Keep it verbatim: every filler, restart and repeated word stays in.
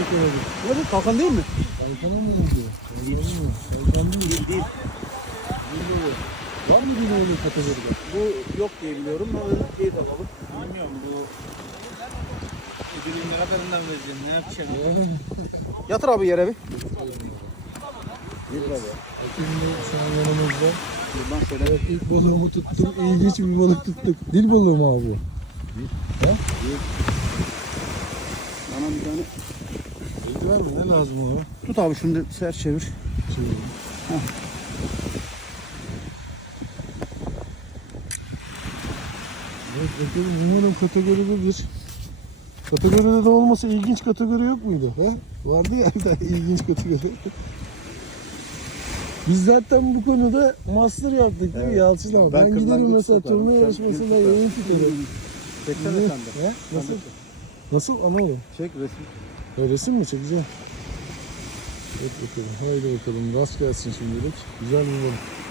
yakaladık. Ne bu? Kalkan değil mi? Kalkana mı dedi? Değil. Kalkan değil. Değil değil. Var mı bir öyle kategoride? Bu yok diye biliyorum. Ben şey de alalım. Bilmiyorum bu ödülün ne kadarından vereceğim, ne yapacağım? Yatır abi yere bir. Bir baba. Şimdi şu an yanımızda. Buradan şöyle. Evet, ilk balığımı tuttum. İlginç bir balık tuttuk. Dil balığı mı abi? Ha? Bana bir tane. Eldiven mi? Ne lazım ona? Tut abi şunu da sert çevir. Şey. Evet bakalım umarım kategoride bir. Kategoride de olmasa ilginç kategori yok muydu? He? Vardı ya bir tane ilginç kategori. Biz zaten bu konuda master yaptık değil mi Evet. Yalçın abi? Ben, Ben giderim kırlangıç mesela tutarım, turnuva sen yarışmasında yürü tutar. yayın tutarım. Çeksene sen de. He? Nasıl? Nasıl? Anlamadım. Çek resim. Ya resim mi çekeceğim? Evet bakalım. Haydi bakalım. Rast gelsin şimdilik. Güzel bir balık.